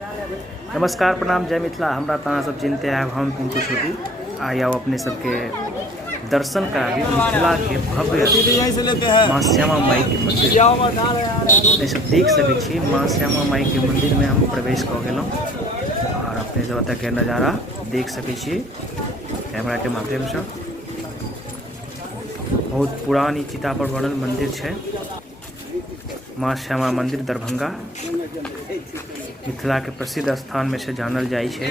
नमस्कार प्रणाम जय मिथिला। हमरा तना सब चिन्हते आब हम पिंटू छोटू आई आओ अपने सबके दर्शन कराबी मिथिला के भव्य माँ श्यामा माई के मंदिर। अपने सब देख सके छी माँ श्यामा माई के मंदिर में हम प्रवेश कर गेलौं और अपने सब एतऽ के नज़ारा देख सके छी कैमरा के माध्यम से। बहुत पुरानी चिता पर बनल मंदिर है माँ श्यामा मंदिर दरभंगा मिथिला के प्रसिद्ध स्थान में से जानल जाय छे।